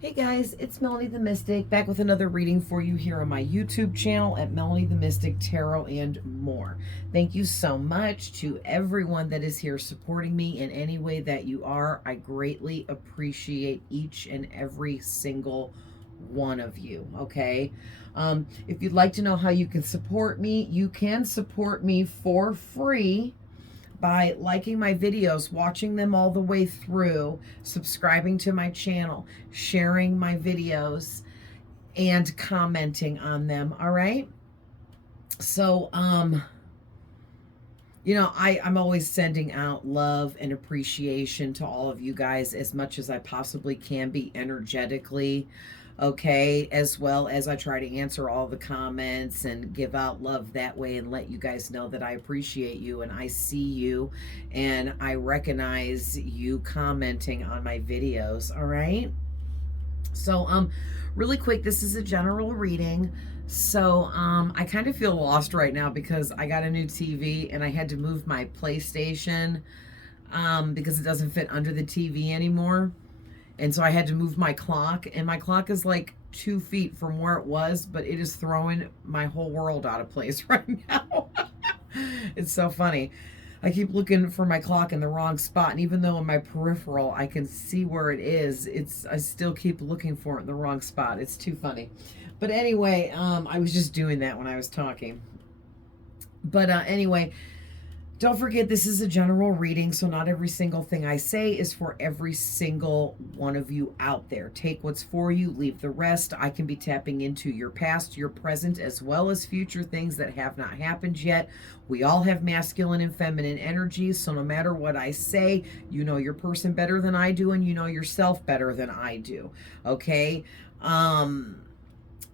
Hey guys, it's Melanie the Mystic back with another reading for you here on my YouTube channel at Melanie the Mystic Tarot and more. Thank you so much to everyone that is here supporting me in any way that you are. I greatly appreciate each and every single one of you, okay? If you'd like to know how you can support me, you can support me for free by liking my videos, watching them all the way through, subscribing to my channel, sharing my videos, and commenting on them, all right? So, I'm always sending out love and appreciation to all of you guys as much as I possibly can be energetically, okay, as well as I try to answer all the comments and give out love that way and let you guys know that I appreciate you and I see you and I recognize you commenting on my videos, all right? So, really quick, this is a general reading. So, I kind of feel lost right now because I got a new TV and I had to move my PlayStation, because it doesn't fit under the TV anymore. And so I had to move my clock, and my clock is like 2 feet from where it was, but it is throwing my whole world out of place right now. It's so funny. I keep looking for my clock in the wrong spot, and even though in my peripheral I can see where it is, I still keep looking for it in the wrong spot. It's too funny. But anyway, I was just doing that when I was talking. But anyway, don't forget, this is a general reading, so not every single thing I say is for every single one of you out there. Take what's for you, leave the rest. I can be tapping into your past, your present, as well as future things that have not happened yet. We all have masculine and feminine energies, so no matter what I say, you know your person better than I do, and you know yourself better than I do, okay?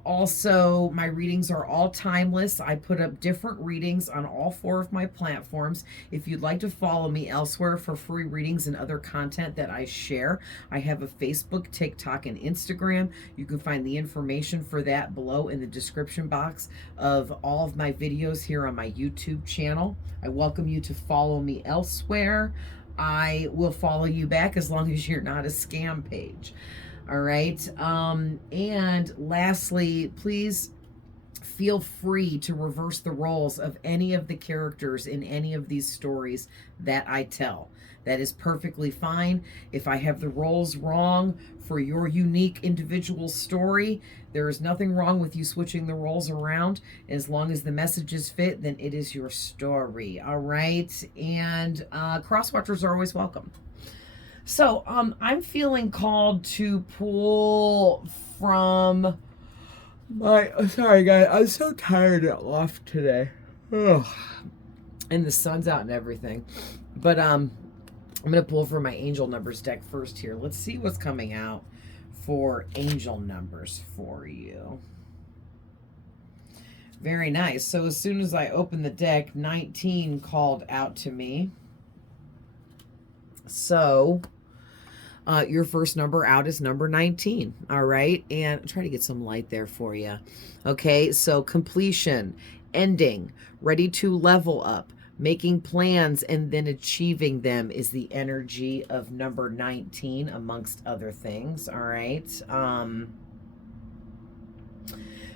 Also, my readings are all timeless. I put up different readings on all 4 of my platforms. If you'd like to follow me elsewhere for free readings and other content that I share, I have a Facebook, TikTok, and Instagram. You can find the information for that below in the description box of all of my videos here on my YouTube channel. I welcome you to follow me elsewhere. I will follow you back as long as you're not a scam page. All right. And lastly, please feel free to reverse the roles of any of the characters in any of these stories that I tell. That is perfectly fine. If I have the roles wrong for your unique individual story, there is nothing wrong with you switching the roles around. As long as the messages fit, then it is your story. All right. And crosswatchers are always welcome. So, I'm feeling called to pull from sorry guys, I'm so tired at loft today. Ugh. And the sun's out and everything. But, I'm going to pull from my angel numbers deck first here. Let's see what's coming out for angel numbers for you. Very nice. So as soon as I opened the deck, 19 called out to me. So, your first number out is number 19. All right. And try to get some light there for you. Okay. So completion, ending, ready to level up, making plans, and then achieving them is the energy of number 19, amongst other things. All right.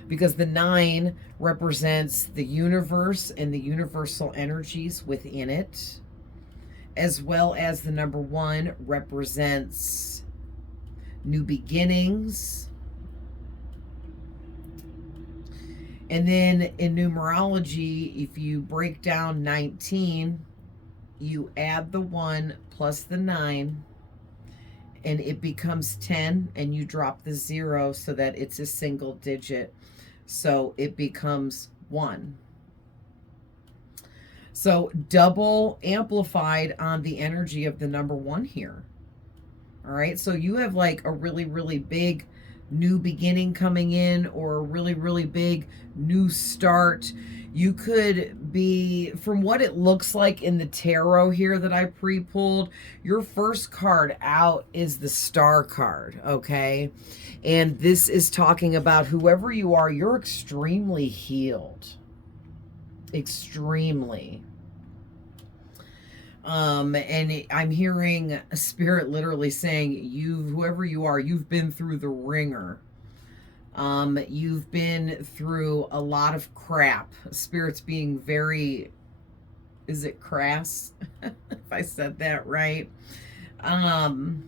Because the 9 represents the universe and the universal energies within it, as well as the number 1 represents new beginnings. And then in numerology, if you break down 19, you add the 1 plus the 9, and it becomes 10, and you drop the 0 so that it's a single digit. So it becomes 1. So double amplified on the energy of the number 1 here. All right. So you have like a really, really big new beginning coming in, or a really, really big new start. You could be, from what it looks like in the tarot here that I pre-pulled, your first card out is the Star card. Okay. And this is talking about whoever you are, you're extremely healed. Extremely. I'm hearing a spirit literally saying, you, whoever you are, you've been through the ringer. You've been through a lot of crap. Spirit's being very, is it crass? If I said that right. Um,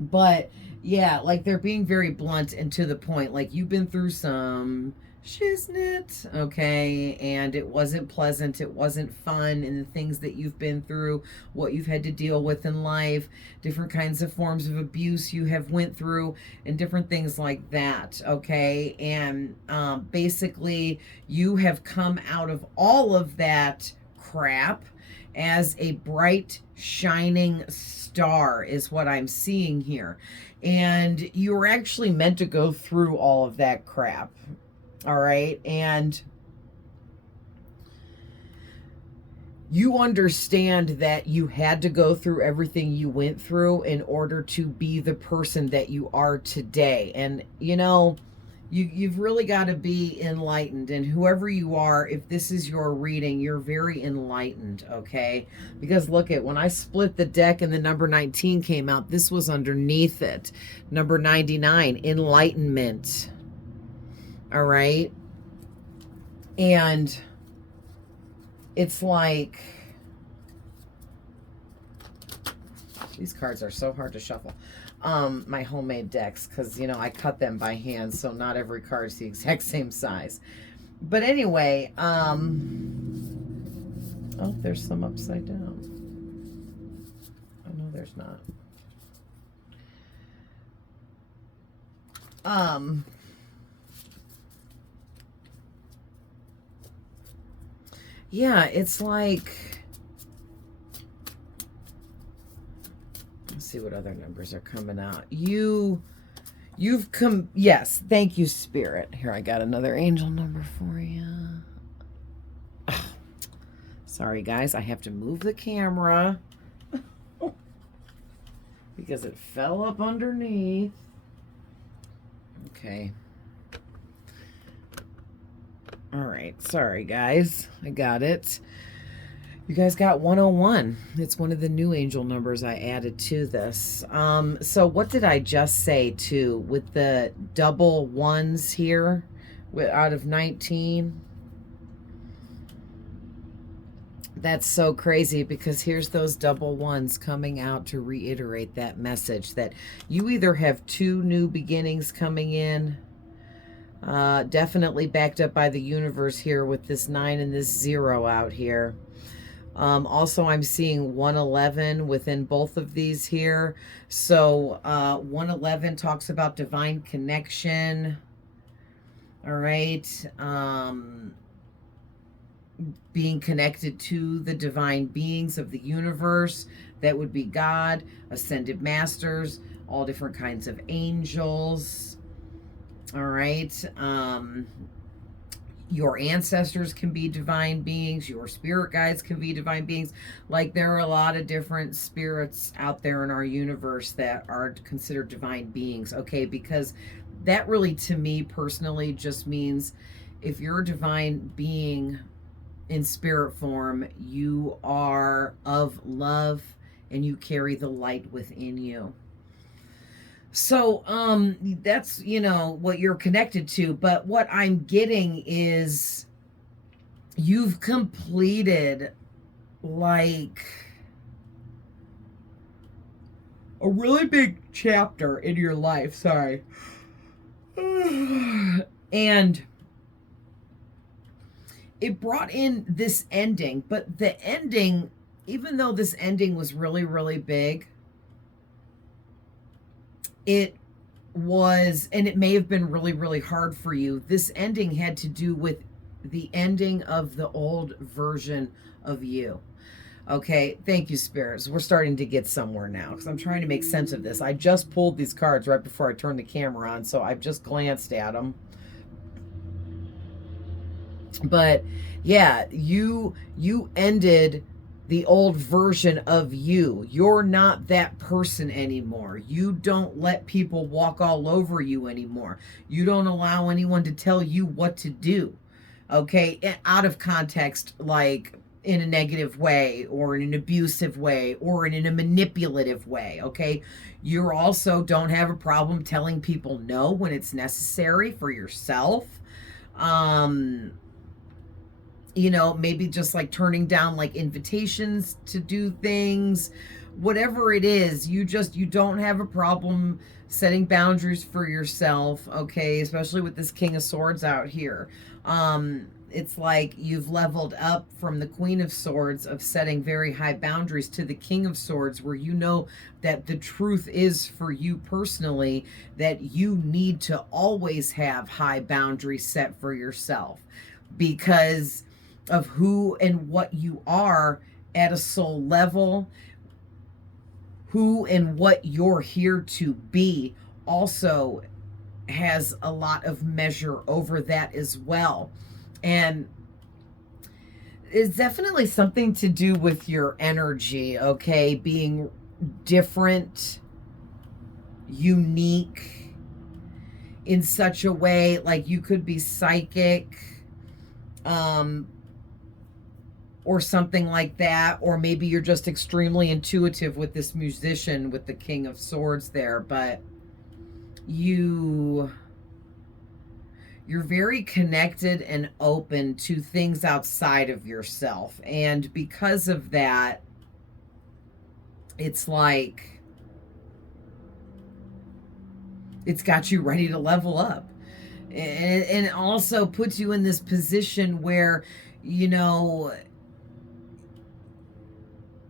but yeah, like they're being very blunt and to the point. Like you've been through some shiznit, okay, and it wasn't pleasant, it wasn't fun, and the things that you've been through, what you've had to deal with in life, different kinds of forms of abuse you have went through, and different things like that, okay, and basically you have come out of all of that crap as a bright shining star is what I'm seeing here. And you were actually meant to go through all of that crap. All right. And you understand that you had to go through everything you went through in order to be the person that you are today. And, you know, you've really got to be enlightened. And whoever you are, if this is your reading, you're very enlightened, okay? Because look at, when I split the deck and the number 19 came out, this was underneath it. Number 99, enlightenment. All right? And it's like, these cards are so hard to shuffle. My homemade decks, because, you know, I cut them by hand, so not every card is the exact same size. But anyway, oh, there's some upside down. Oh, no, there's not. Yeah, it's like, let's see what other numbers are coming out. You've come, yes, thank you, Spirit. Here, I got another angel number for you. Ugh. Sorry, guys, I have to move the camera because it fell up underneath. Okay. All right, sorry, guys. I got it. You guys got 101. It's one of the new angel numbers I added to this. So what did I just say, too, with the double ones here out of 19? That's so crazy, because here's those double ones coming out to reiterate that message that you either have two new beginnings coming in, definitely backed up by the universe here with this 9 and this 0 out here. Also, I'm seeing 111 within both of these here. So 111 talks about divine connection. All right. Being connected to the divine beings of the universe. That would be God, ascended masters, all different kinds of angels. All right. Your ancestors can be divine beings. Your spirit guides can be divine beings. Like, there are a lot of different spirits out there in our universe that are considered divine beings, okay? Because that really, to me personally, just means if you're a divine being in spirit form, you are of love and you carry the light within you. So, that's, you know, what you're connected to. But what I'm getting is you've completed, like, a really big chapter in your life. Sorry. And it brought in this ending. But the ending, even though this ending was really, really big, it was, and it may have been really, really hard for you. This ending had to do with the ending of the old version of you. Okay, thank you, spirits. We're starting to get somewhere now because I'm trying to make sense of this. I just pulled these cards right before I turned the camera on, so I've just glanced at them. But yeah, you ended the old version of you. You're not that person anymore. You don't let people walk all over you anymore. You don't allow anyone to tell you what to do. Okay? Out of context, like, in a negative way or in an abusive way or in a manipulative way, okay? You also don't have a problem telling people no when it's necessary for yourself. Um, you know, maybe just like turning down like invitations to do things, whatever it is, you don't have a problem setting boundaries for yourself, okay? Especially with this King of Swords out here. It's like you've leveled up from the Queen of Swords of setting very high boundaries to the King of Swords, where you know that the truth is for you personally that you need to always have high boundaries set for yourself because of who and what you are at a soul level, who and what you're here to be also has a lot of measure over that as well. And it's definitely something to do with your energy, okay? Being different, unique in such a way, like you could be psychic, or something like that, or maybe you're just extremely intuitive with this musician with the King of Swords there, but you're very connected and open to things outside of yourself, and because of that, it's like it's got you ready to level up, and it also puts you in this position where, you know,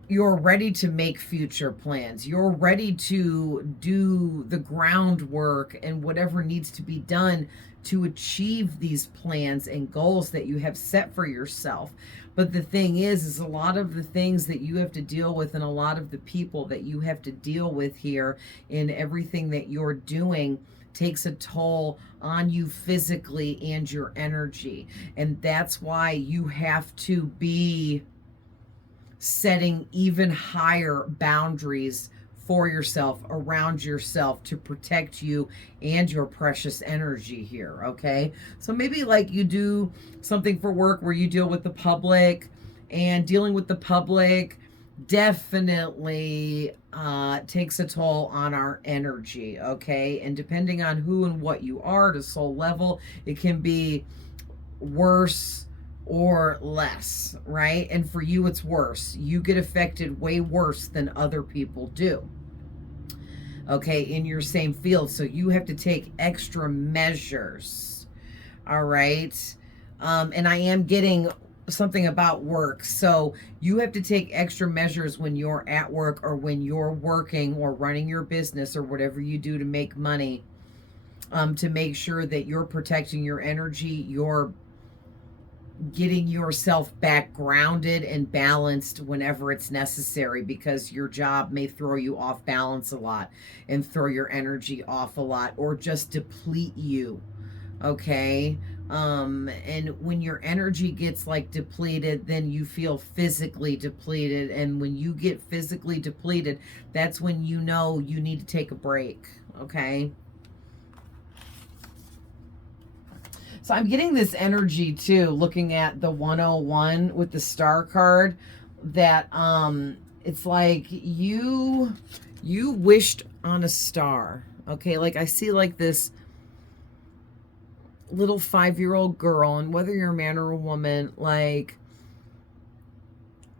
you're ready to make future plans. You're ready to do the groundwork and whatever needs to be done to achieve these plans and goals that you have set for yourself. But the thing is a lot of the things that you have to deal with and a lot of the people that you have to deal with here in everything that you're doing takes a toll on you physically and your energy. And that's why you have to be setting even higher boundaries for yourself, around yourself, to protect you and your precious energy here, okay? So maybe like you do something for work where you deal with the public, and dealing with the public definitely takes a toll on our energy, okay? And depending on who and what you are to soul level, it can be worse or less, right? And for you, it's worse. You get affected way worse than other people do, okay, in your same field. So you have to take extra measures, all right? And I am getting something about work. So you have to take extra measures when you're at work or when you're working or running your business or whatever you do to make money, to make sure that you're protecting your energy, you're getting yourself back grounded and balanced whenever it's necessary, because your job may throw you off balance a lot and throw your energy off a lot or just deplete you, okay? And when your energy gets like depleted, then you feel physically depleted, and when you get physically depleted, that's when you know you need to take a break, okay? So I'm getting this energy too, looking at the 101 with the star card, that it's like you wished on a star. Okay, like I see like this little 5-year-old girl, and whether you're a man or a woman, like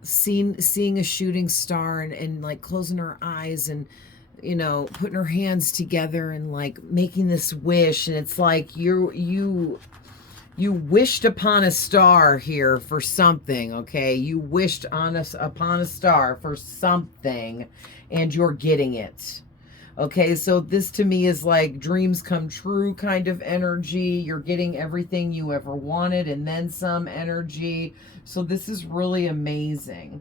seeing a shooting star, and like closing her eyes and, you know, putting her hands together and like making this wish. And it's like you wished upon a star here for something, okay? You wished upon a star for something, and you're getting it. Okay, so this to me is like dreams come true kind of energy. You're getting everything you ever wanted and then some energy. So this is really amazing.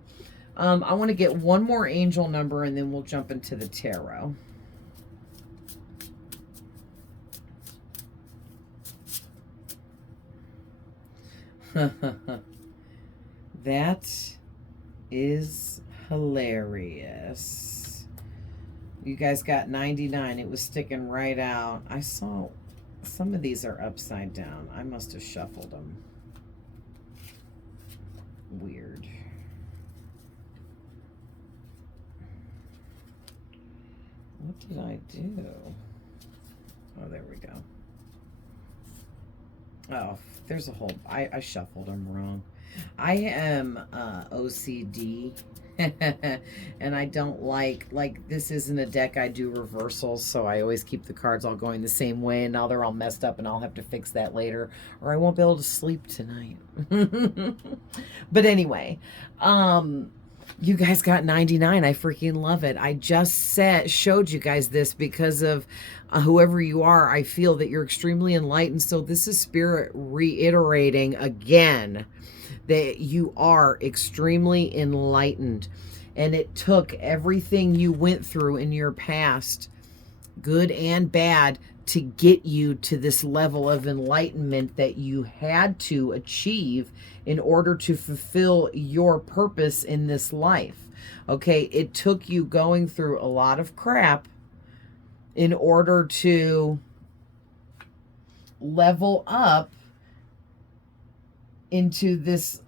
I want to get one more angel number and then we'll jump into the tarot. That is hilarious. You guys got 99. It was sticking right out. I saw some of these are upside down. I must have shuffled them. Weird. What did I do? Oh, there we go. Oh, there's a whole... I shuffled them wrong. I am OCD. And I don't like this isn't a deck I do reversals, so I always keep the cards all going the same way, and now they're all messed up and I'll have to fix that later or I won't be able to sleep tonight. But anyway, you guys got 99. I freaking love it. I just showed you guys this because of whoever you are. I feel that you're extremely enlightened, so this is Spirit reiterating again that you are extremely enlightened, and it took everything you went through in your past, good and bad, to get you to this level of enlightenment that you had to achieve in order to fulfill your purpose in this life. Okay, it took you going through a lot of crap in order to level up into this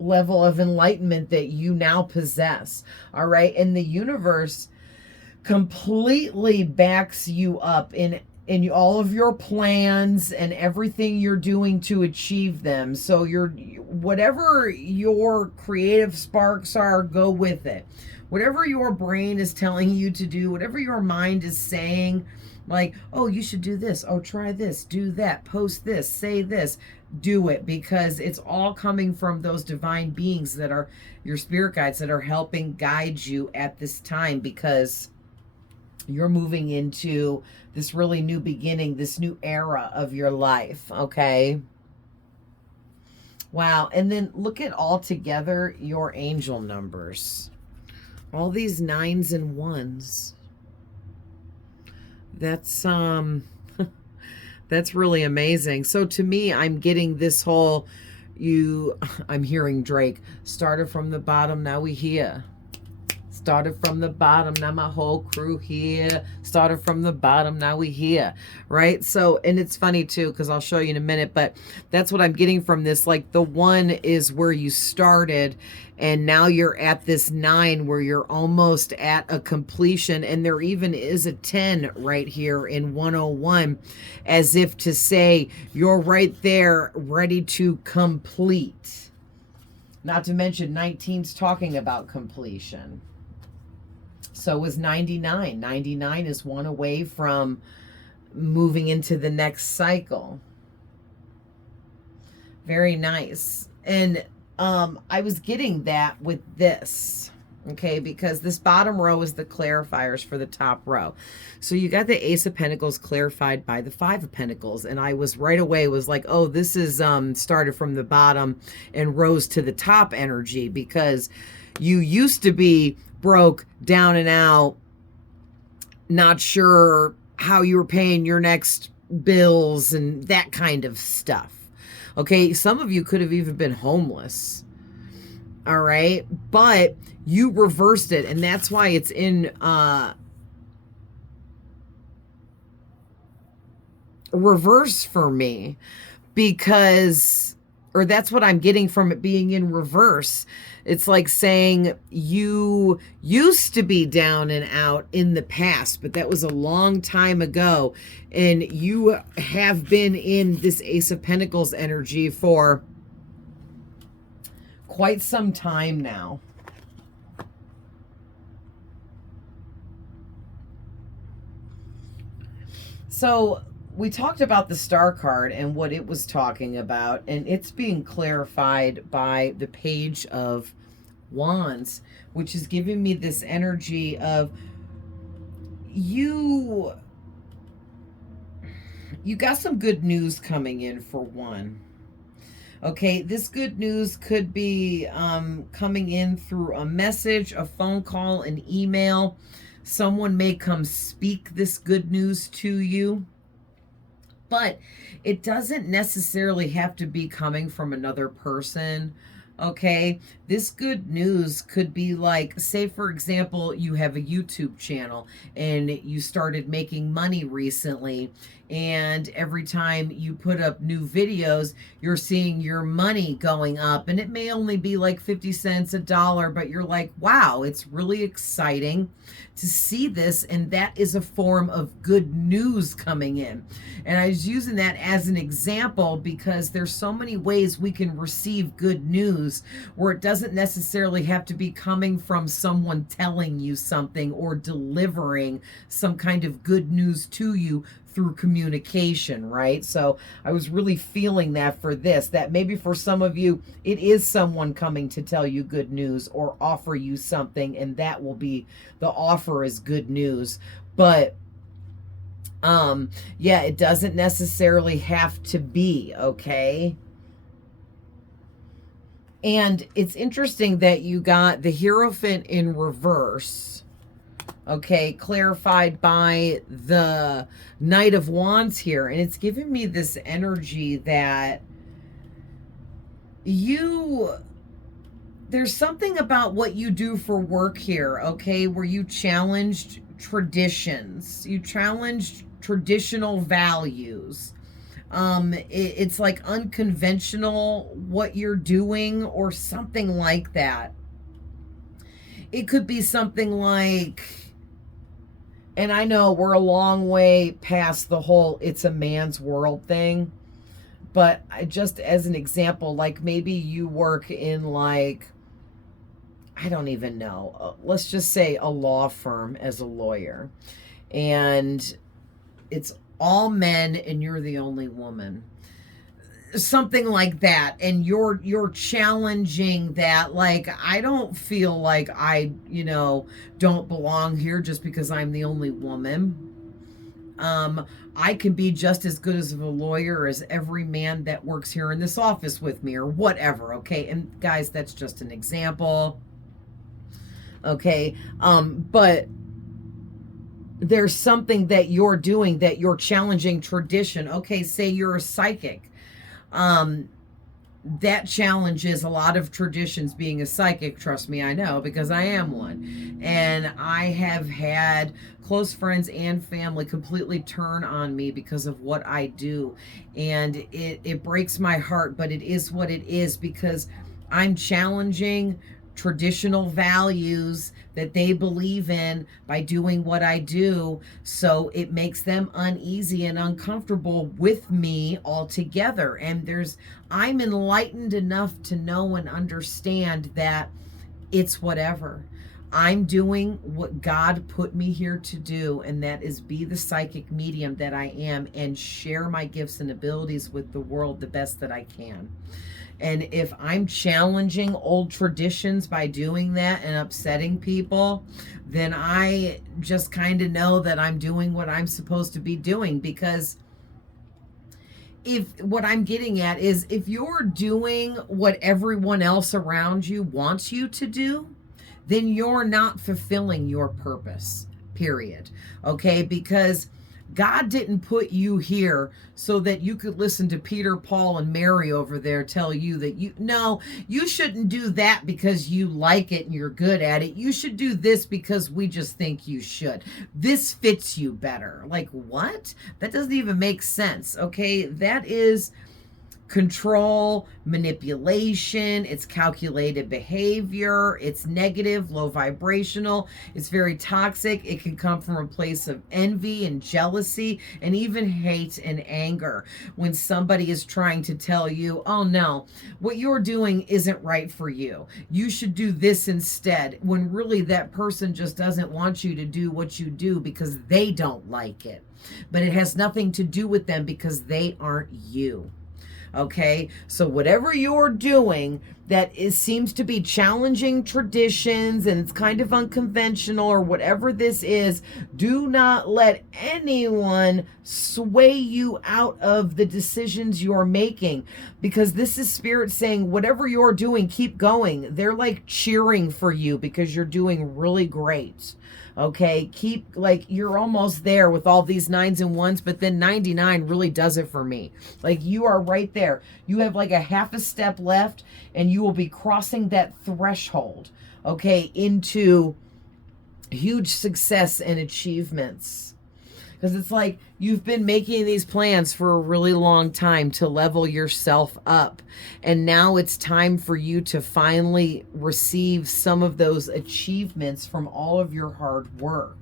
level of enlightenment that you now possess. All right, and the universe completely backs you up in all of your plans and everything you're doing to achieve them. So whatever your creative sparks are, go with it. Whatever your brain is telling you to do, whatever your mind is saying, like, oh, you should do this, oh, try this, do that, post this, say this, do it, because it's all coming from those divine beings that are your spirit guides that are helping guide you at this time, because you're moving into this really new beginning, this new era of your life. Okay. Wow. And then look at all together your angel numbers, all these 9s and 1s. That's that's really amazing. So to me, I'm getting this whole I'm hearing Drake, started from the bottom, now we here. Started from the bottom, now my whole crew here. Started from the bottom, now we here. Right? So, and it's funny too, because I'll show you in a minute, but that's what I'm getting from this. Like, the 1 is where you started, and now you're at this 9 where you're almost at a completion. And there even is a 10 right here in 101, as if to say you're right there ready to complete. Not to mention 19's talking about completion. So was 99. 99 is 1 away from moving into the next cycle. Very nice. And I was getting that with this, okay, because this bottom row is the clarifiers for the top row. So you got the Ace of Pentacles clarified by the 5 of Pentacles, and I was right away was like, oh, this is started from the bottom and rose to the top energy, because you used to be broke, down and out, not sure how you were paying your next bills and that kind of stuff. Okay, some of you could have even been homeless. All right, but you reversed it, and that's why it's in reverse for me, because, or that's what I'm getting from it being in reverse. It's like saying you used to be down and out in the past, but that was a long time ago. And you have been in this Ace of Pentacles energy for quite some time now. So we talked about the Star card and what it was talking about, and it's being clarified by the Page of Wands, which is giving me this energy of you got some good news coming in, for one. Okay, this good news could be coming in through a message, a phone call, an email. Someone may come speak this good news to you. But it doesn't necessarily have to be coming from another person. Okay, this good news could be like, say, for example, you have a YouTube channel and you started making money recently, and every time you put up new videos, you're seeing your money going up, and it may only be like 50 cents, a dollar, but you're like, wow, it's really exciting to see this, and that is a form of good news coming in. And I was using that as an example because there's so many ways we can receive good news where it doesn't necessarily have to be coming from someone telling you something or delivering some kind of good news to you through communication, right? So I was really feeling that for this, that maybe for some of you, it is someone coming to tell you good news or offer you something, and that will be the offer is good news. But yeah, it doesn't necessarily have to be, okay? And it's interesting that you got the Hierophant in reverse, okay, clarified by the Knight of Wands here. And it's giving me this energy that there's something about what you do for work here, okay, where you challenged traditions, you challenged traditional values. It's like unconventional what you're doing or something like that. It could be something like, and I know we're a long way past the whole it's a man's world thing, but just as an example, like maybe you work in like, I don't even know, let's just say a law firm as a lawyer, and it's all men and you're the only woman, something like that, and you're challenging that, like, I don't feel like I don't belong here just because I'm the only woman. I can be just as good as a lawyer as every man that works here in this office with me or whatever, okay? And guys, that's just an example, okay? But there's something that you're doing that you're challenging tradition. Okay, say you're a psychic. That challenges a lot of traditions being a psychic. Trust me, I know, because I am one. And I have had close friends and family completely turn on me because of what I do. And it breaks my heart, but it is what it is because I'm challenging traditional values that they believe in by doing what I do. So it makes them uneasy and uncomfortable with me altogether. And I'm enlightened enough to know and understand that it's whatever. I'm doing what God put me here to do, and that is be the psychic medium that I am and share my gifts and abilities with the world the best that I can. And if I'm challenging old traditions by doing that and upsetting people, then I just kind of know that I'm doing what I'm supposed to be doing. Because if what I'm getting at is, if you're doing what everyone else around you wants you to do, then you're not fulfilling your purpose, period. Okay? Because God didn't put you here so that you could listen to Peter, Paul, and Mary over there tell you that you shouldn't do that because you like it and you're good at it. You should do this because we just think you should. This fits you better. Like, what? That doesn't even make sense, okay? That is control, manipulation, it's calculated behavior, it's negative, low vibrational, it's very toxic. It can come from a place of envy and jealousy and even hate and anger when somebody is trying to tell you, oh no, what you're doing isn't right for you. You should do this instead, when really that person just doesn't want you to do what you do because they don't like it. But it has nothing to do with them because they aren't you. Okay, so whatever you're doing that seems to be challenging traditions and it's kind of unconventional or whatever this is, do not let anyone sway you out of the decisions you're making, because this is spirit saying whatever you're doing, keep going. They're like cheering for you because you're doing really great. Okay, keep, like, you're almost there with all these 9s and 1s, but then 99 really does it for me. Like, you are right there. You have like a half a step left, and you will be crossing that threshold, okay, into huge success and achievements. Because it's like you've been making these plans for a really long time to level yourself up. And now it's time for you to finally receive some of those achievements from all of your hard work.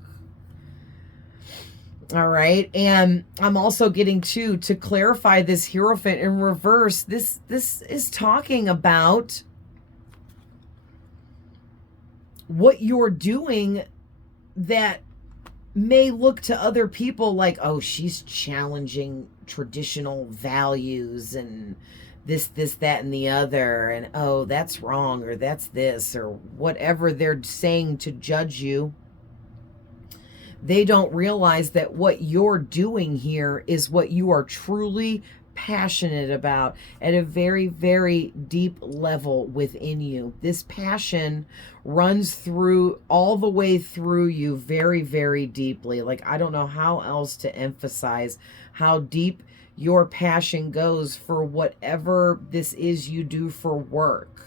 All right. And I'm also getting to clarify this Hierophant in reverse. This is talking about what you're doing that may look to other people like, oh, she's challenging traditional values and this, that, and the other. And, oh, that's wrong, or that's this, or whatever they're saying to judge you. They don't realize that what you're doing here is what you are truly passionate about at a very, very deep level within you. This passion runs through all the way through you very, very deeply. Like, I don't know how else to emphasize how deep your passion goes for whatever this is you do for work.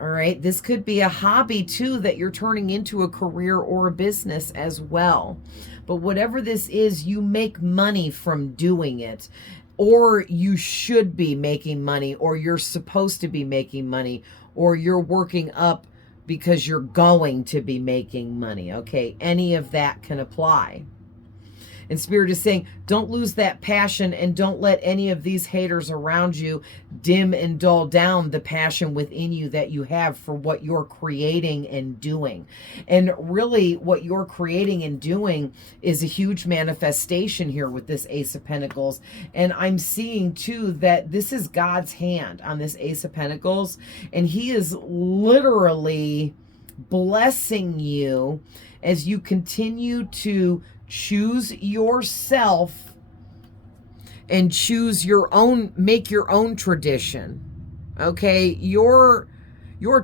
All right. This could be a hobby too that you're turning into a career or a business as well. But whatever this is, you make money from doing it, or you should be making money, or you're supposed to be making money, or you're working up because you're going to be making money. Okay. Any of that can apply. And Spirit is saying, don't lose that passion, and don't let any of these haters around you dim and dull down the passion within you that you have for what you're creating and doing. And really what you're creating and doing is a huge manifestation here with this Ace of Pentacles. And I'm seeing too that this is God's hand on this Ace of Pentacles, and he is literally blessing you as you continue to choose yourself and choose your own, make your own tradition. Okay, you're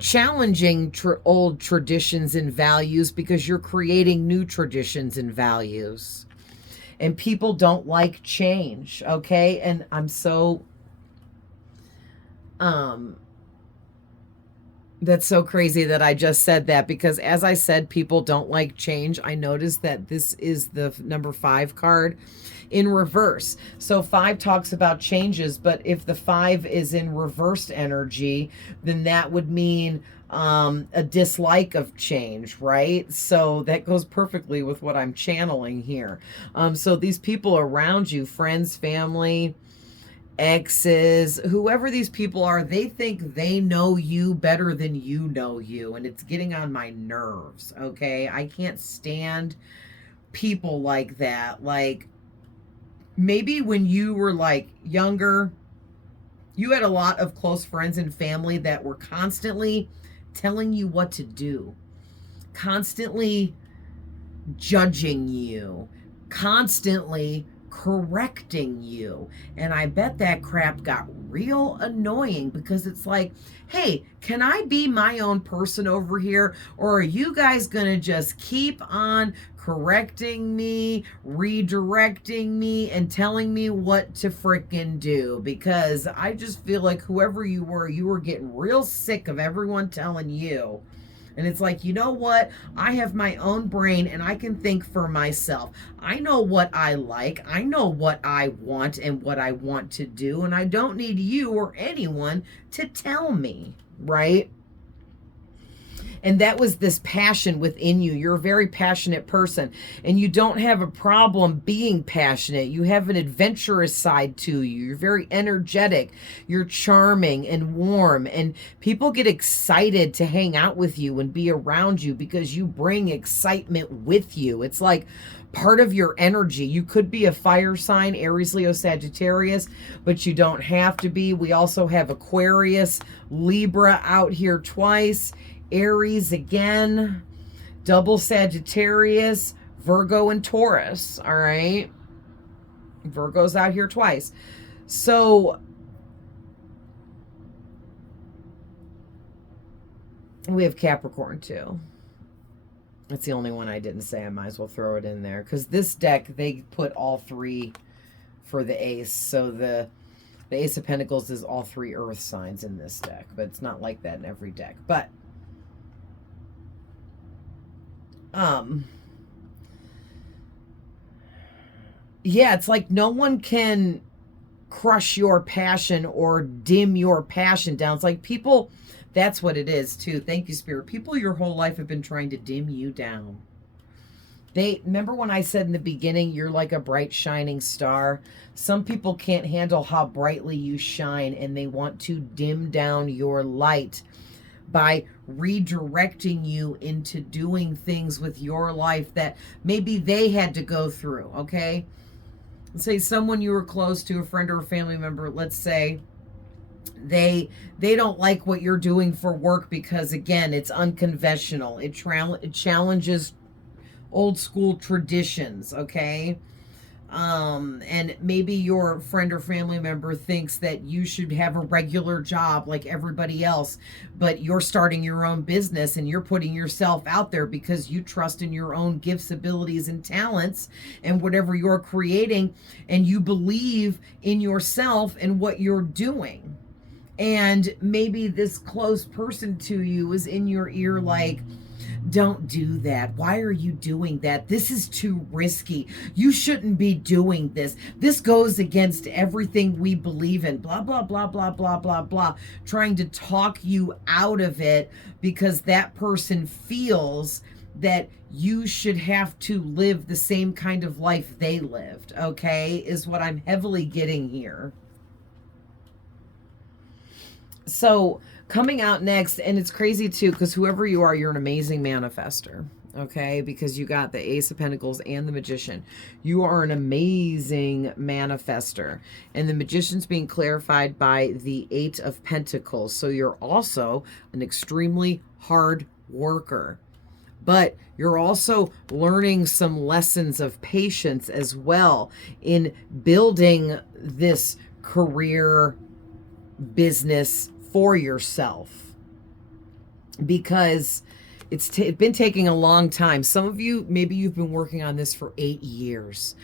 challenging old traditions and values because you're creating new traditions and values. And people don't like change, okay? And I'm so that's so crazy that I just said that, because as I said, people don't like change. I noticed that this is the number 5 card in reverse. So 5 talks about changes, but if the 5 is in reversed energy, then that would mean a dislike of change, right? So that goes perfectly with what I'm channeling here. So these people around you, friends, family, exes, whoever these people are, they think they know you better than you know you, and it's getting on my nerves. Okay, I can't stand people like that. Like, maybe when you were like younger, you had a lot of close friends and family that were constantly telling you what to do, constantly judging you, constantly correcting you. And I bet that crap got real annoying, because it's like, hey, can I be my own person over here? Or are you guys gonna just keep on correcting me, redirecting me, and telling me what to frickin' do? Because I just feel like whoever you were getting real sick of everyone telling you. And it's like, you know what? I have my own brain, and I can think for myself. I know what I like. I know what I want and what I want to do. And I don't need you or anyone to tell me, right? And that was this passion within you. You're a very passionate person, and you don't have a problem being passionate. You have an adventurous side to you. You're very energetic. You're charming and warm, and people get excited to hang out with you and be around you because you bring excitement with you. It's like part of your energy. You could be a fire sign, Aries, Leo, Sagittarius, but you don't have to be. We also have Aquarius, Libra out here twice, Aries again, double Sagittarius, Virgo, and Taurus. All right, Virgo's out here twice. So we have Capricorn too. That's the only one I didn't say. I might as well throw it in there. Because this deck, they put all three for the ace. So the Ace of Pentacles is all three earth signs in this deck. But it's not like that in every deck. But, yeah, it's like no one can crush your passion or dim your passion down. It's like people, that's what it is too. Thank you, Spirit. People your whole life have been trying to dim you down. They remember when I said in the beginning, you're like a bright shining star. Some people can't handle how brightly you shine, and they want to dim down your light by redirecting you into doing things with your life that maybe they had to go through. Okay, let's say someone you were close to, a friend or a family member, let's say they don't like what you're doing for work because, again, it's unconventional. It challenges old school traditions, okay? And maybe your friend or family member thinks that you should have a regular job like everybody else, but you're starting your own business and you're putting yourself out there because you trust in your own gifts, abilities, and talents and whatever you're creating, and you believe in yourself and what you're doing. And maybe this close person to you is in your ear like, don't do that. Why are you doing that? This is too risky. You shouldn't be doing this. This goes against everything we believe in. Blah, blah, blah, blah, blah, blah, blah. Trying to talk you out of it because that person feels that you should have to live the same kind of life they lived, okay, is what I'm heavily getting here. So coming out next, and it's crazy too, because whoever you are, you're an amazing manifester, okay? Because you got the Ace of Pentacles and the Magician. You are an amazing manifester. And the Magician's being clarified by the Eight of Pentacles. So you're also an extremely hard worker. But you're also learning some lessons of patience as well in building this career business for yourself, because it's been taking a long time. Some of you, maybe you've been working on this for 8 years.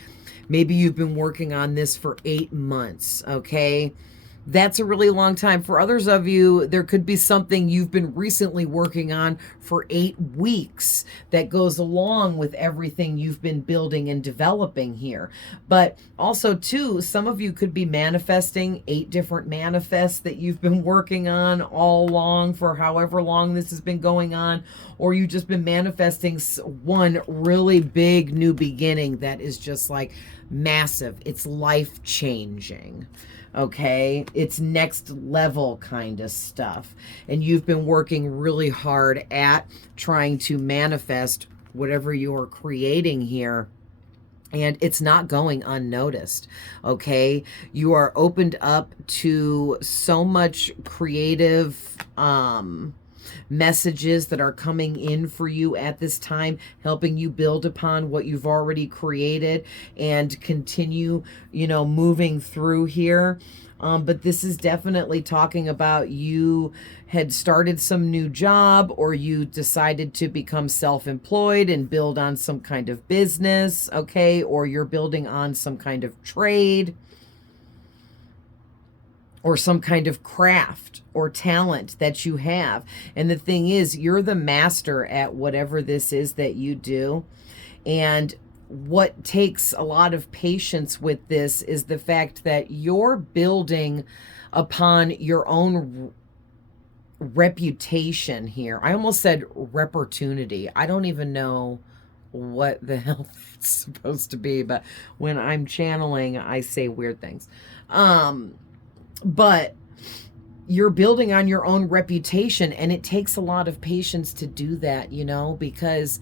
Maybe you've been working on this for 8 months, okay? That's a really long time. For others of you, there could be something you've been recently working on for 8 weeks that goes along with everything you've been building and developing here. But also, too, some of you could be manifesting 8 different manifests that you've been working on all along for however long this has been going on, or you've just been manifesting one really big new beginning that is just like massive. It's life-changing. Okay, it's next level kind of stuff. And you've been working really hard at trying to manifest whatever you're creating here. And it's not going unnoticed, okay? You are opened up to so much creative messages that are coming in for you at this time, helping you build upon what you've already created and continue, you know, moving through here. But this is definitely talking about you had started some new job, or you decided to become self-employed and build on some kind of business, okay? Or you're building on some kind of trade or some kind of craft or talent that you have. And the thing is, you're the master at whatever this is that you do. And what takes a lot of patience with this is the fact that you're building upon your own reputation here. I almost said reportunity. I don't even know what the hell it's supposed to be, but when I'm channeling, I say weird things. But you're building on your own reputation, and it takes a lot of patience to do that, you know, because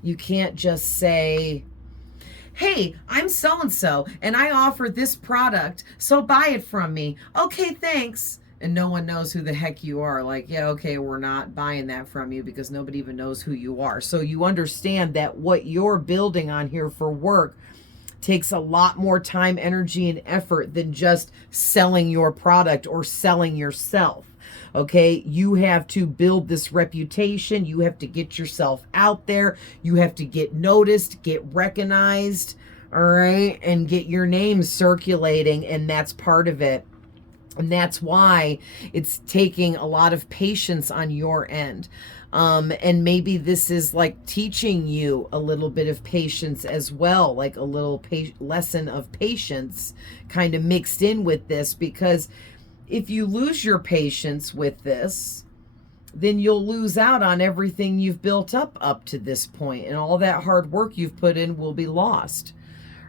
you can't just say, hey, I'm so-and-so, and I offer this product, so buy it from me. Okay, thanks. And no one knows who the heck you are. Like, yeah, okay, we're not buying that from you because nobody even knows who you are. So you understand that what you're building on here for work takes a lot more time, energy, and effort than just selling your product or selling yourself. Okay, you have to build this reputation. You have to get yourself out there. You have to get noticed, get recognized, all right, and get your name circulating, and that's part of it. And that's why it's taking a lot of patience on your end. And maybe this is like teaching you a little bit of patience as well, like a little lesson of patience kind of mixed in with this, because if you lose your patience with this, then you'll lose out on everything you've built up to this point, and all that hard work you've put in will be lost.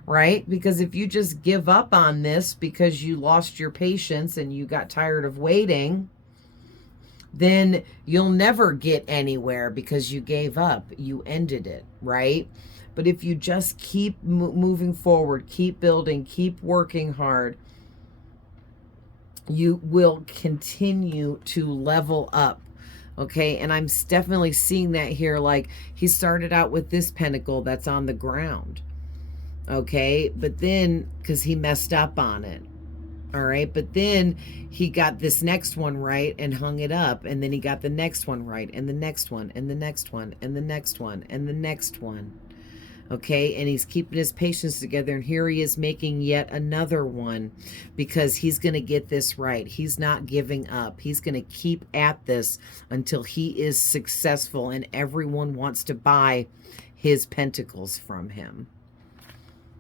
Right? Because if you just give up on this because you lost your patience and you got tired of waiting, then you'll never get anywhere because you gave up. You ended it, right? But if you just keep moving forward, keep building, keep working hard, you will continue to level up. Okay, and I'm definitely seeing that here. Like, he started out with this pentacle that's on the ground. Okay, but then, because he messed up on it. All right, but then he got this next one right and hung it up, and then he got the next one right, and the next one, and the next one, and the next one, and the next one. Okay, and he's keeping his patience together, and here he is making yet another one, because he's going to get this right. He's not giving up. He's going to keep at this until he is successful, and everyone wants to buy his pentacles from him.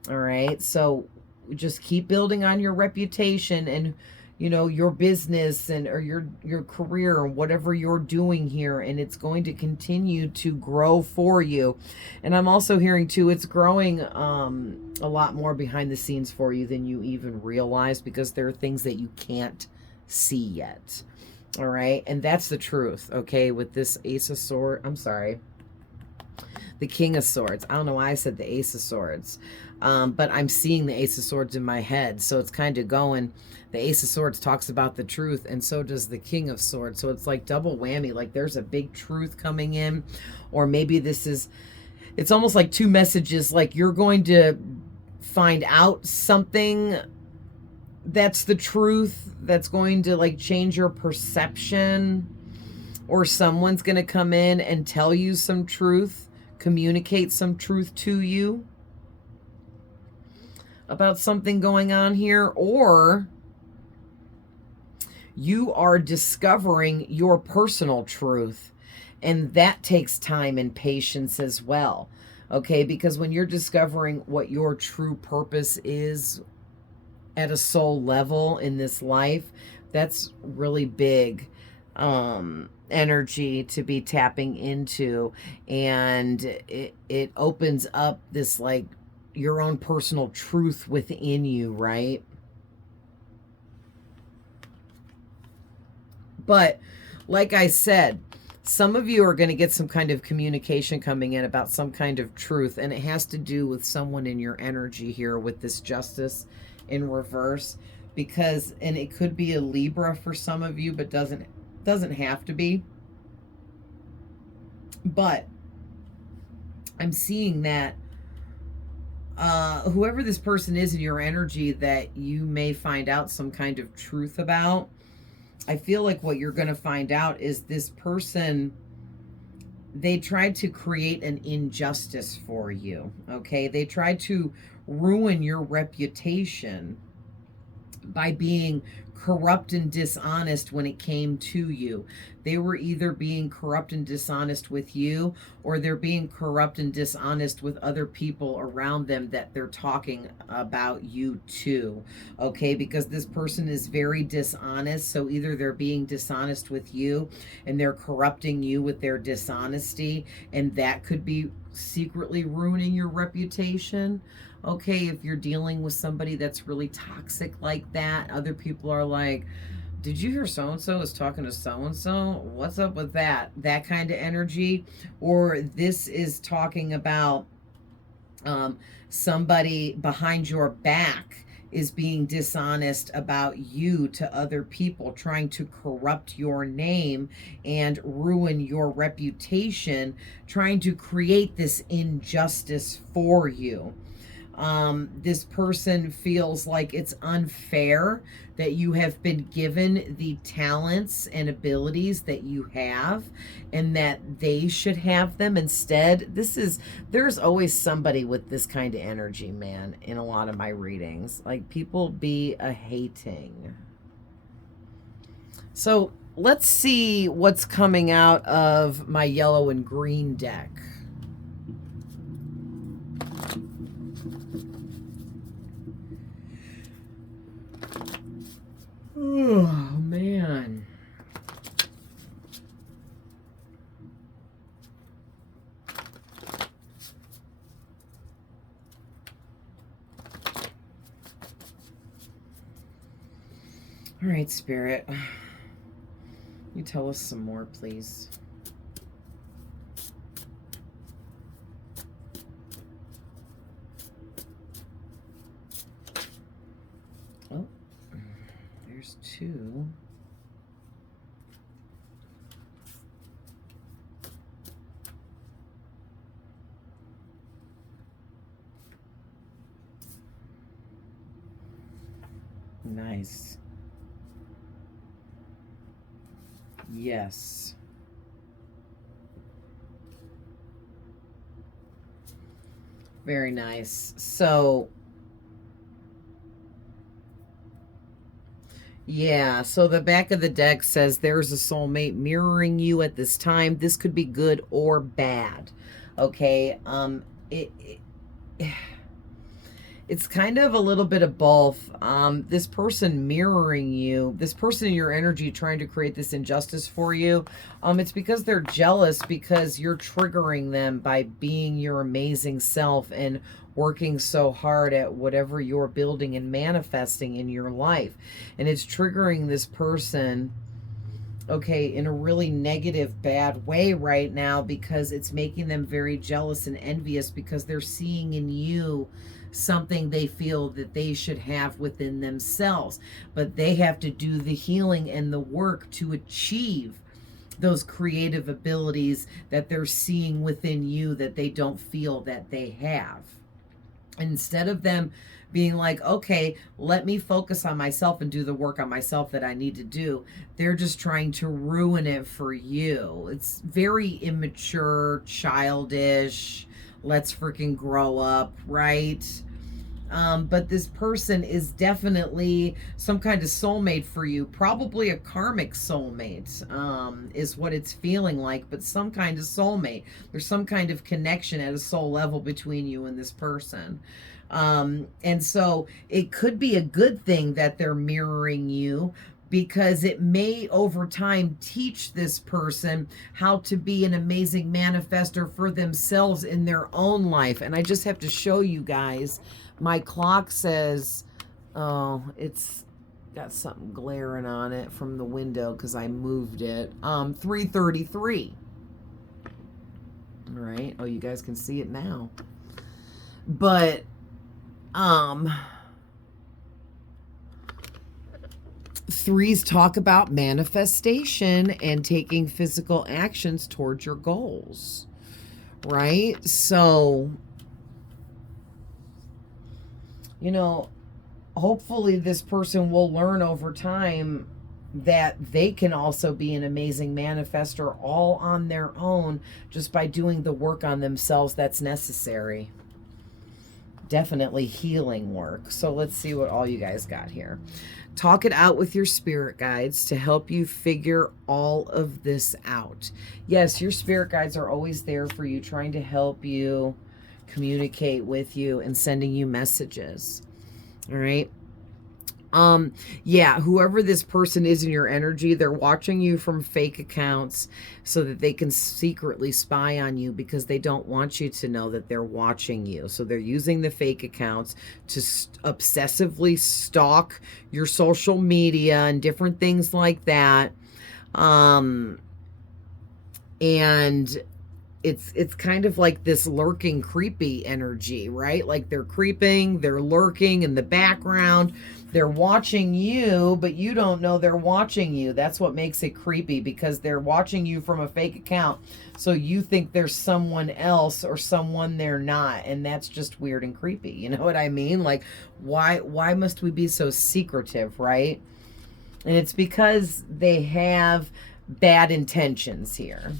All right, so just keep building on your reputation and, you know, your business and or your career and whatever you're doing here, and it's going to continue to grow for you. And I'm also hearing too, it's growing a lot more behind the scenes for you than you even realize, because there are things that you can't see yet. All right, and that's the truth. Okay, with this Ace of Swords, I'm sorry, the King of Swords. I don't know why I said the Ace of Swords. But I'm seeing the Ace of Swords in my head. So it's kind of going, the Ace of Swords talks about the truth, and so does the King of Swords. So it's like double whammy. Like there's a big truth coming in, or maybe this is, it's almost like two messages. Like you're going to find out something that's the truth, that's going to like change your perception, or someone's going to come in and tell you some truth, communicate some truth to you about something going on here, or you are discovering your personal truth, and that takes time and patience as well. Okay, because when you're discovering what your true purpose is at a soul level in this life, that's really big energy to be tapping into, and it opens up this like your own personal truth within you, right? But like I said, some of you are going to get some kind of communication coming in about some kind of truth, and it has to do with someone in your energy here with this Justice in reverse, because, and it could be a Libra for some of you, but doesn't have to be. But I'm seeing that whoever this person is in your energy that you may find out some kind of truth about, I feel like what you're going to find out is this person, they tried to create an injustice for you, okay? They tried to ruin your reputation by being corrupt and dishonest when it came to you. They were either being corrupt and dishonest with you, or they're being corrupt and dishonest with other people around them that they're talking about you to. Okay, because this person is very dishonest. So either they're being dishonest with you and they're corrupting you with their dishonesty, and that could be secretly ruining your reputation. Okay, if you're dealing with somebody that's really toxic like that, other people are like, did you hear so-and-so is talking to so-and-so? What's up with that? That kind of energy. Or this is talking about somebody behind your back is being dishonest about you to other people, trying to corrupt your name and ruin your reputation, trying to create this injustice for you. This person feels like it's unfair that you have been given the talents and abilities that you have and that they should have them instead. There's always somebody with this kind of energy, man, in a lot of my readings. Like, people be a hating. So let's see what's coming out of my yellow and green deck. Oh, man. All right, Spirit. You tell us some more, please. Oh, there's two. Nice. Yes. Very nice. So, yeah, so the back of the deck says there's a soulmate mirroring you at this time. This could be good or bad. Okay? It's kind of a little bit of both. This person mirroring you, this person in your energy trying to create this injustice for you, it's because they're jealous because you're triggering them by being your amazing self and working so hard at whatever you're building and manifesting in your life. And it's triggering this person, okay, in a really negative, bad way right now, because it's making them very jealous and envious because they're seeing in you something they feel that they should have within themselves. But they have to do the healing and the work to achieve those creative abilities that they're seeing within you that they don't feel that they have. Instead of them being like, okay, let me focus on myself and do the work on myself that I need to do, they're just trying to ruin it for you. It's very immature, childish, let's freaking grow up, right? But this person is definitely some kind of soulmate for you, probably a karmic soulmate, is what it's feeling like, but some kind of soulmate. There's some kind of connection at a soul level between you and this person. And so it could be a good thing that they're mirroring you, because it may over time teach this person how to be an amazing manifester for themselves in their own life. And I just have to show you guys, my clock says, oh, it's got something glaring on it from the window because I moved it. 3:33. All right. Oh, you guys can see it now. But threes talk about manifestation and taking physical actions towards your goals, right? So, you know, hopefully this person will learn over time that they can also be an amazing manifester all on their own, just by doing the work on themselves that's necessary. Definitely healing work. So let's see what all you guys got here. Talk it out with your spirit guides to help you figure all of this out. Yes, your spirit guides are always there for you, trying to help you, communicate with you, and sending you messages. All right. Yeah, whoever this person is in your energy, they're watching you from fake accounts so that they can secretly spy on you, because they don't want you to know that they're watching you. So they're using the fake accounts to obsessively stalk your social media and different things like that. And it's kind of like this lurking, creepy energy, right? Like they're creeping, they're lurking in the background. They're watching you, but you don't know they're watching you. That's what makes it creepy, because they're watching you from a fake account. So you think there's someone else or someone they're not. And that's just weird and creepy. You know what I mean? Like, why must we be so secretive, right? And it's because they have bad intentions here.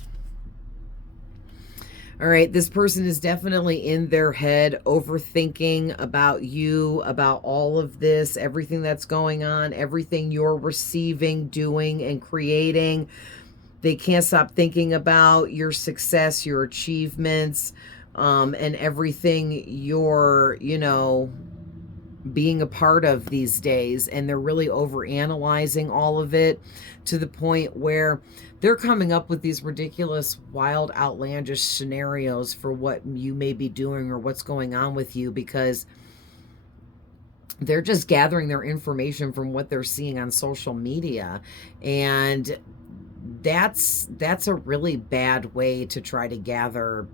All right, this person is definitely in their head, overthinking about you, about all of this, everything that's going on, everything you're receiving, doing, and creating. They can't stop thinking about your success, your achievements, and everything you're, being a part of these days. And they're really overanalyzing all of it to the point where they're coming up with these ridiculous, wild, outlandish scenarios for what you may be doing or what's going on with you, because they're just gathering their information from what they're seeing on social media. And that's a really bad way to try to gather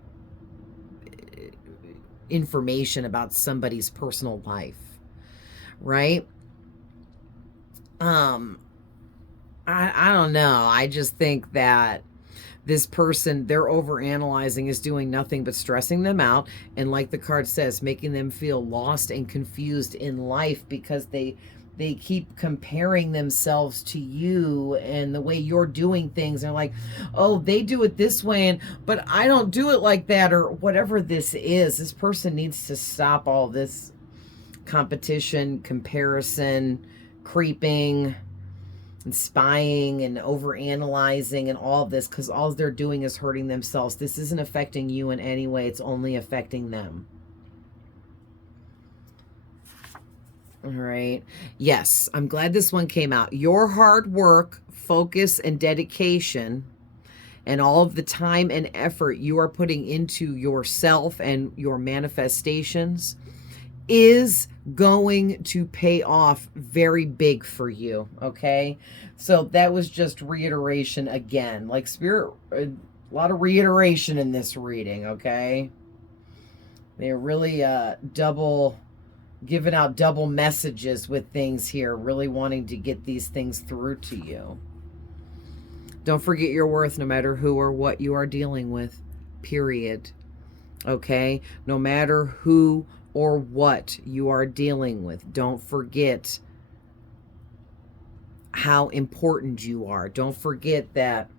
information about somebody's personal life, right? I don't know. I just think that this person, they're overanalyzing, is doing nothing but stressing them out. And like the card says, making them feel lost and confused in life, because they keep comparing themselves to you and the way you're doing things. They're like, oh, they do it this way, but I don't do it like that, or whatever this is. This person needs to stop all this competition, comparison, creeping, and spying and overanalyzing and all this, because all they're doing is hurting themselves. This isn't affecting you in any way. It's only affecting them. All right. Yes, I'm glad this one came out. Your hard work, focus, and dedication, and all of the time and effort you are putting into yourself and your manifestations is going to pay off very big for you, okay? So that was just reiteration again. Like Spirit, a lot of reiteration in this reading, okay? They're really giving out double messages with things here, really wanting to get these things through to you. Don't forget your worth, no matter who or what you are dealing with, period. Okay? No matter who or what you are dealing with, don't forget how important you are. Don't forget that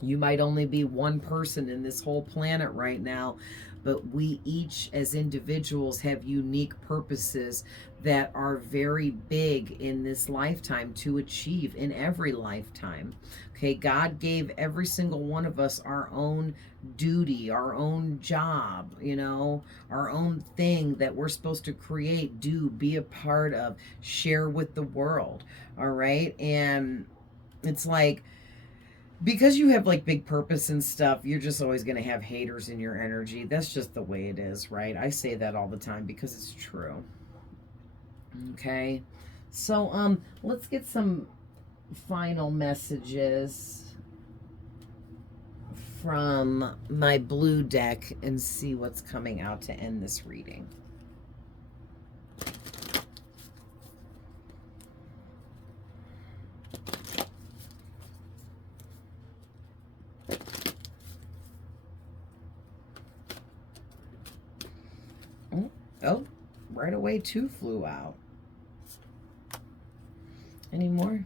you might only be one person in this whole planet right now, but we each as individuals have unique purposes that are very big in this lifetime to achieve, in every lifetime. Okay, God gave every single one of us our own duty, our own job, our own thing that we're supposed to create, do, be a part of, share with the world. All right. And it's like, because you have like big purpose and stuff, you're just always going to have haters in your energy. That's just the way it is, right? I say that all the time because it's true. Okay. So let's get some final messages from my blue deck and see what's coming out to end this reading. Oh, right away 2 flew out. Any more?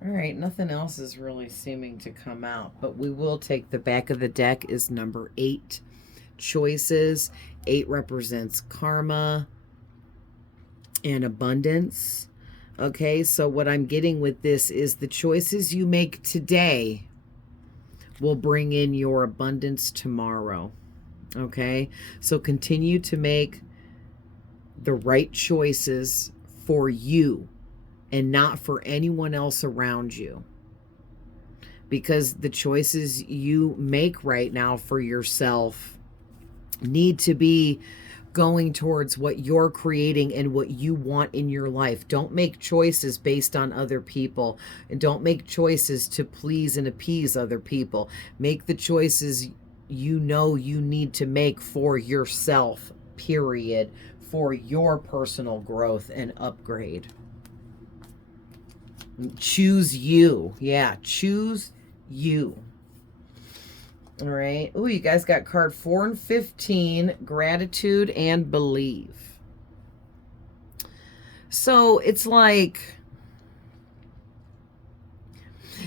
All right, nothing else is really seeming to come out, but we will take the back of the deck is number 8, choices. 8 represents karma and abundance. Okay, so what I'm getting with this is the choices you make today will bring in your abundance tomorrow. Okay, so continue to make the right choices for you and not for anyone else around you. Because the choices you make right now for yourself need to be going towards what you're creating and what you want in your life. Don't make choices based on other people, and don't make choices to please and appease other people. Make the choices you know you need to make for yourself, period, for your personal growth and upgrade. Choose you. Yeah, choose you. All right. Oh, you guys got card 4 and 15, gratitude and believe. So it's like,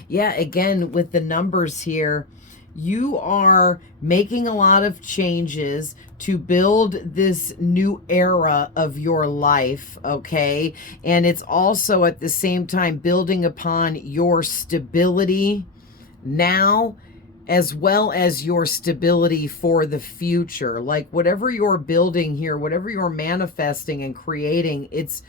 yeah, again, with the numbers here, you are making a lot of changes to build this new era of your life, okay? And it's also at the same time building upon your stability now, as well as your stability for the future. Like whatever you're building here, whatever you're manifesting and creating, it's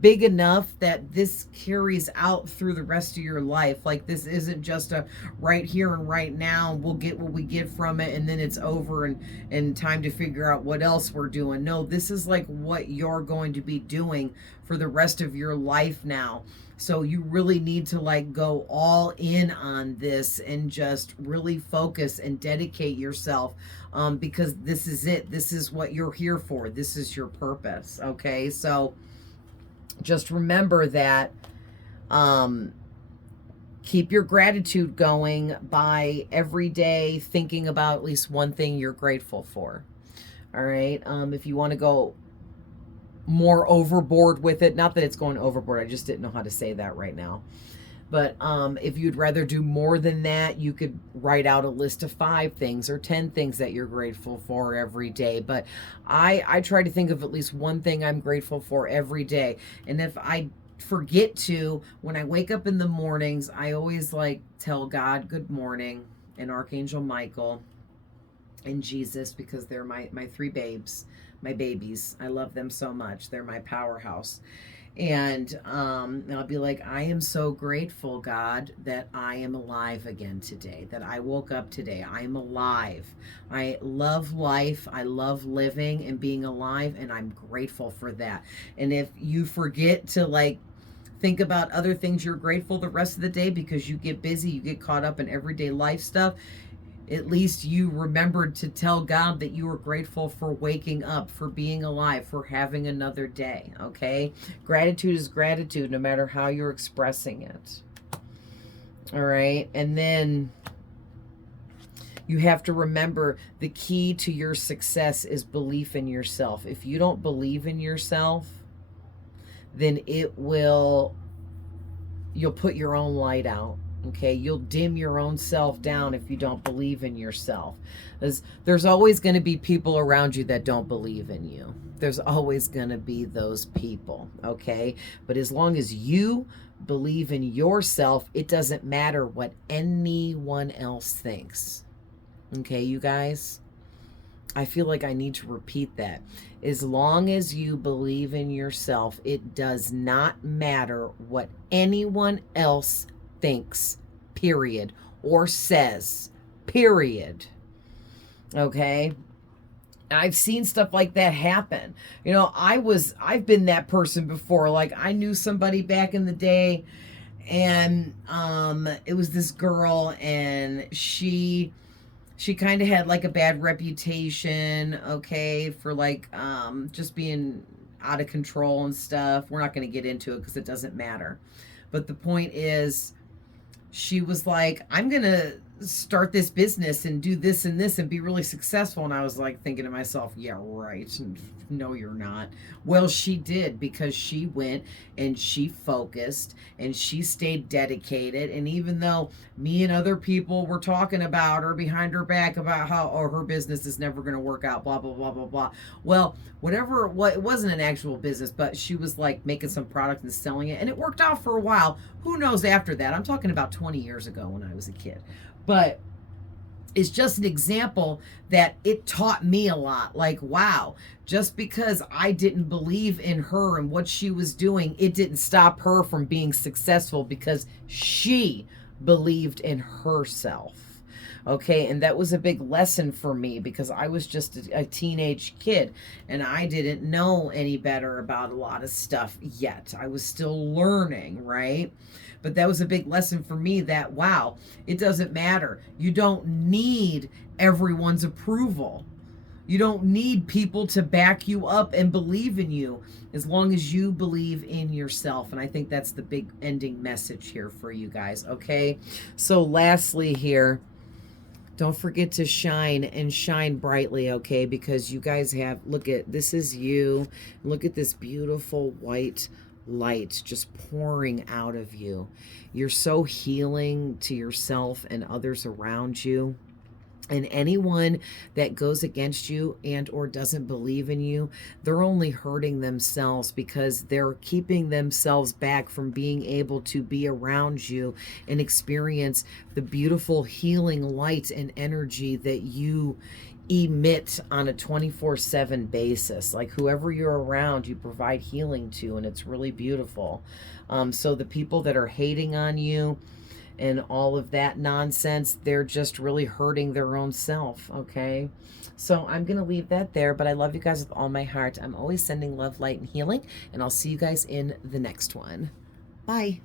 big enough that this carries out through the rest of your life. Like this isn't just a right here and right now, we'll get what we get from it and then it's over and time to figure out what else we're doing. No, this is like what you're going to be doing for the rest of your life now. So you really need to like go all in on this and just really focus and dedicate yourself, because this is it. This is what you're here for. This is your purpose. Okay. So just remember that, keep your gratitude going by every day thinking about at least one thing you're grateful for. All right. If you want to go more overboard with it, not that it's going overboard, I just didn't know how to say that right now. But if you'd rather do more than that, you could write out a list of 5 things or 10 things that you're grateful for every day. But I try to think of at least one thing I'm grateful for every day. And if I forget to, when I wake up in the mornings, I always like tell God good morning and Archangel Michael and Jesus, because they're my 3 babes, my babies. I love them so much. They're my powerhouse. And I'll be like, I am so grateful, God, that I am alive again today, that I woke up today. I am alive. I love life. I love living and being alive, and I'm grateful for that. And if you forget to like think about other things you're grateful the rest of the day because you get busy, you get caught up in everyday life stuff, at least you remembered to tell God that you were grateful for waking up, for being alive, for having another day, okay? Gratitude is gratitude no matter how you're expressing it. All right? And then you have to remember the key to your success is belief in yourself. If you don't believe in yourself, then you'll put your own light out. Okay, you'll dim your own self down if you don't believe in yourself. There's always going to be people around you that don't believe in you. There's always going to be those people, okay? But as long as you believe in yourself, it doesn't matter what anyone else thinks. Okay, you guys? I feel like I need to repeat that. As long as you believe in yourself, it does not matter what anyone else thinks, period, or says, period. Okay? I've seen stuff like that happen. You know, I've been that person before. Like I knew somebody back in the day, and it was this girl, and she kind of had like a bad reputation, okay, for like just being out of control and stuff. We're not going to get into it because it doesn't matter. But the point is, she was like, I'm going to start this business and do this and this and be really successful. And I was like thinking to myself, yeah, right. No, you're not. Well, she did, because she went and she focused and she stayed dedicated. And even though me and other people were talking about her behind her back about how, oh, her business is never going to work out, blah, blah, blah, blah, blah. Well, whatever, it wasn't an actual business, but she was like making some product and selling it. And it worked out for a while. Who knows after that? I'm talking about 20 years ago when I was a kid. But it's just an example that it taught me a lot. Like, wow, just because I didn't believe in her and what she was doing, it didn't stop her from being successful because she believed in herself. Okay, and that was a big lesson for me because I was just a teenage kid and I didn't know any better about a lot of stuff yet. I was still learning, right? But that was a big lesson for me that, wow, it doesn't matter. You don't need everyone's approval. You don't need people to back you up and believe in you as long as you believe in yourself. And I think that's the big ending message here for you guys, okay? So lastly here, don't forget to shine and shine brightly, okay? Because you guys have, look at, this is you. Look at this beautiful white light just pouring out of you. You're so healing to yourself and others around you. And anyone that goes against you and or doesn't believe in you, they're only hurting themselves because they're keeping themselves back from being able to be around you and experience the beautiful healing light and energy that you emit on a 24/7 basis. Like whoever you're around, you provide healing to, and it's really beautiful. So the people that are hating on you and all of that nonsense, they're just really hurting their own self, okay? So I'm going to leave that there, but I love you guys with all my heart. I'm always sending love, light, and healing, and I'll see you guys in the next one. Bye.